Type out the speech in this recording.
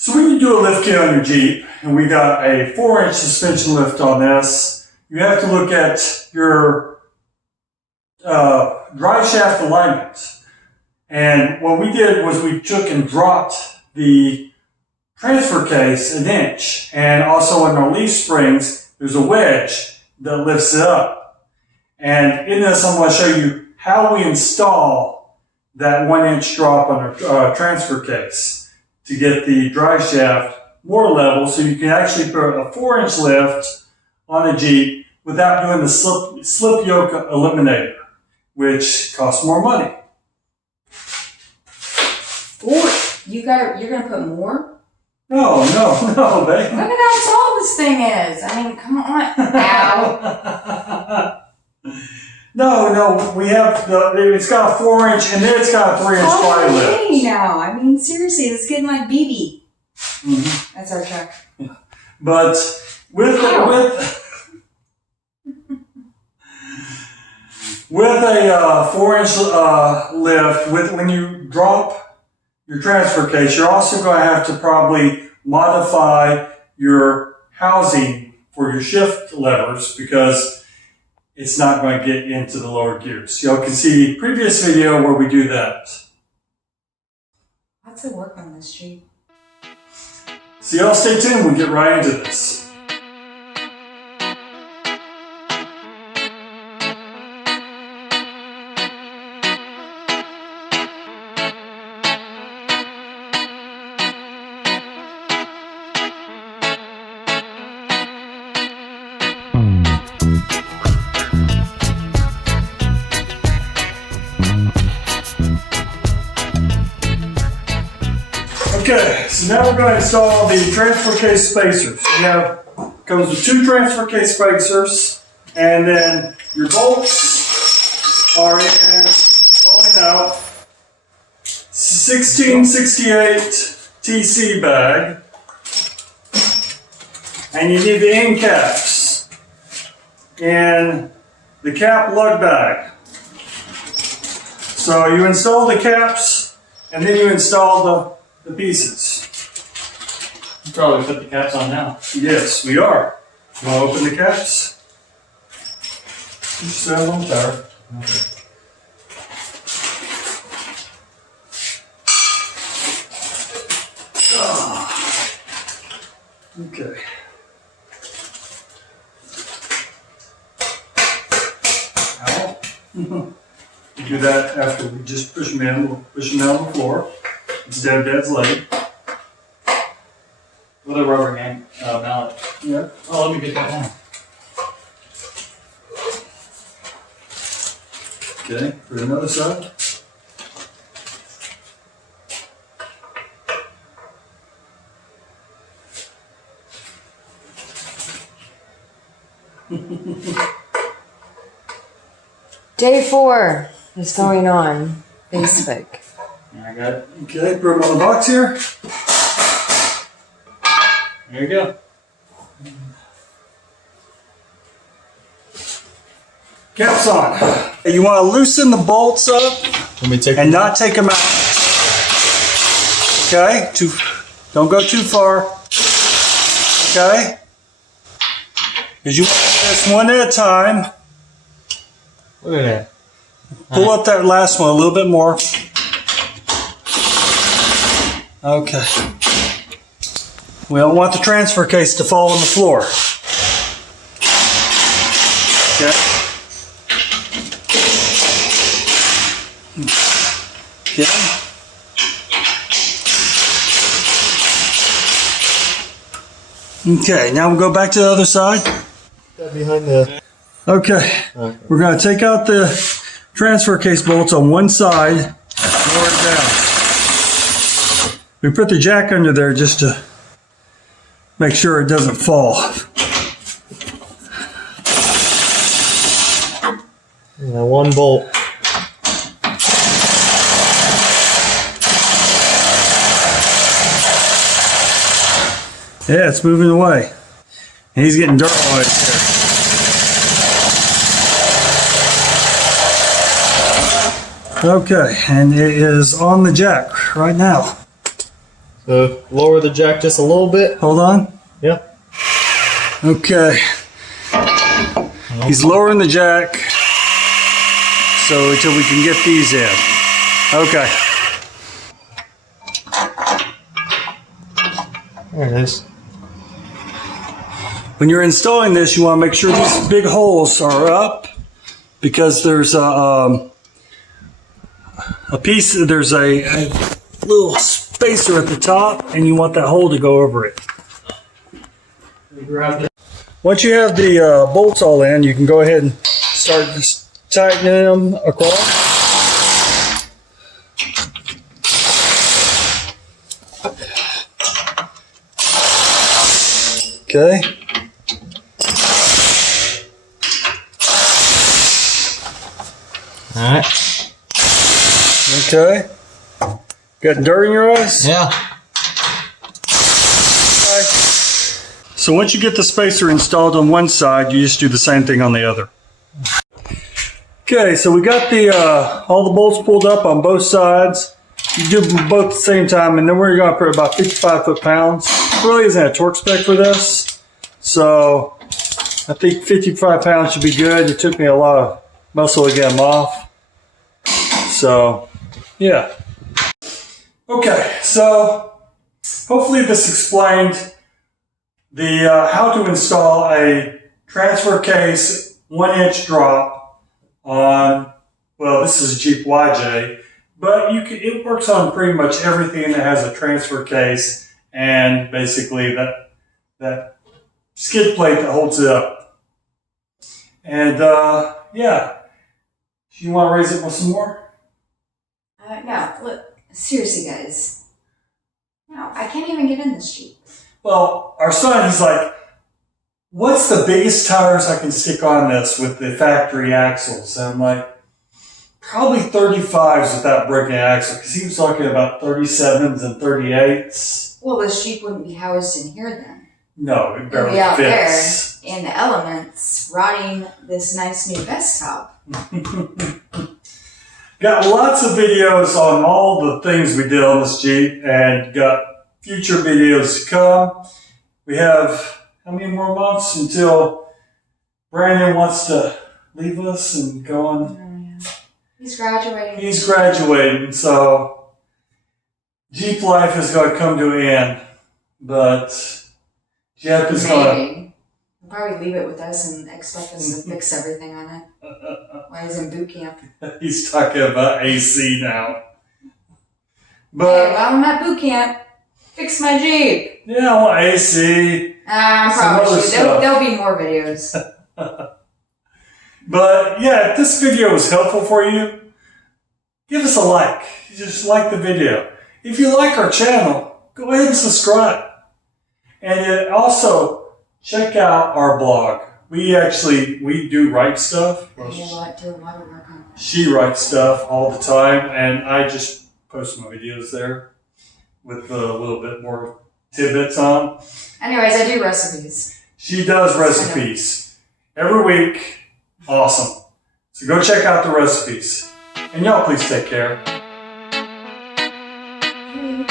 So when you do a lift kit on your Jeep, and we got a 4-inch suspension lift on this, you have to look at your drive shaft alignment. And what we did was we took and dropped the transfer case an inch, and also in our leaf springs, there's a wedge that lifts it up. And in this, I'm going to show you how we install that 1-inch drop on our transfer case to get the drive shaft more level, so you can actually put a 4-inch lift on a Jeep without doing the slip yoke eliminator, which costs more money. Or you're gonna put more? No, babe. Look at how tall this thing is. I mean, come on. Ow. No, we have it's got a 4-inch and then it's got a 3-inch fly lift. Hey, now, I mean, seriously, it's getting like BB. Mm-hmm. That's our truck. Yeah. But with a 4-inch lift, when you drop your transfer case, you're also going to have to probably modify your housing for your shift levers because it's not going to get into the lower gears. Y'all can see the previous video where we do that. Lots of work on this Jeep. So y'all stay tuned, we'll get right into this. Okay, so now we're going to install the transfer case spacers. Comes with 2 transfer case spacers, and then your bolts are in, falling out, 1668 TC bag, and you need the end caps in the cap lug bag. So you install the caps, and then you install the pieces. You probably put the caps on now. Yes, we are. You want to open the caps? Just have one there. Okay. Okay. Ow. We do that after we just push them in. We'll push them down on the floor instead of Dad's leg. With a rubber hand mallet. Yeah. Oh, let me get that one. Okay, for another side. Day 4 is going on Facebook. I got it. Okay, put them on the box here. There you go. Caps on. You want to loosen the bolts up Let me take and not take them out. Okay? Don't go too far. Okay? Because you want to do this one at a time. Look at that. Pull up that last one a little bit more. Okay. We don't want the transfer case to fall on the floor. Okay. Okay. Okay, now we'll go back to the other side. Behind the... Okay. We're going to take out the transfer case bolts on one side, lower it down. We put the jack under there just to make sure it doesn't fall. Now one bolt. Yeah, it's moving away. And he's getting dirt on it here. Okay, and it is on the jack right now. So lower the jack just a little bit. Hold on. Yeah. Okay. He's lowering the jack so until we can get these in. Okay. There it is. When you're installing this, you want to make sure these big holes are up because there's a piece, there's a little spacer at the top, and you want that hole to go over it. Once you have the bolts all in, you can go ahead and start just tightening them across. Okay. Alright. Okay. Got dirt in your eyes? Yeah. Okay. So once you get the spacer installed on one side, you just do the same thing on the other. Okay, so we got the all the bolts pulled up on both sides. You do them both at the same time, and then we're going to put about 55 foot-pounds. Really isn't a torque spec for this, so I think 55 pounds should be good. It took me a lot of muscle to get them off. So, yeah. Okay, so hopefully this explained the how to install a transfer case 1-inch drop on, well, this is a Jeep YJ, but you can, it works on pretty much everything that has a transfer case and basically that skid plate that holds it up. And yeah, do you want to raise it with some more? No, look, seriously, guys. No, I can't even get in this Jeep. Well, our son, he's like, what's the biggest tires I can stick on this with the factory axles? And I'm like, probably 35s without breaking an axle, because he was talking about 37s and 38s. Well, this Jeep wouldn't be housed in here then. No, it It'd barely be out fits. there in the elements, rotting this nice new desktop. Got lots of videos on all the things we did on this Jeep, and got future videos to come. We have how many more months until Brandon wants to leave us and go on? Oh, yeah. He's graduating. He's graduating, so Jeep life is going to come to an end. But Jeff is going Maybe. He'll probably leave it with us and expect us to fix everything on it while he's in boot camp. to, he's talking about AC now. Hey, But while I'm at boot camp, fix my Jeep. yeah, I want AC. I Some other promise you, stuff. there'll be more videos. But yeah, if this video was helpful for you, give us a like. Just like the video. If you like our channel, go ahead and subscribe. And also, check out our blog. We do write stuff. I do a lot of work on it. She writes stuff all the time, and I just post my videos there with a little bit more tidbits on. Anyways, I do recipes. She does recipes every week. Awesome. So go check out the recipes. And y'all please take care. Hey.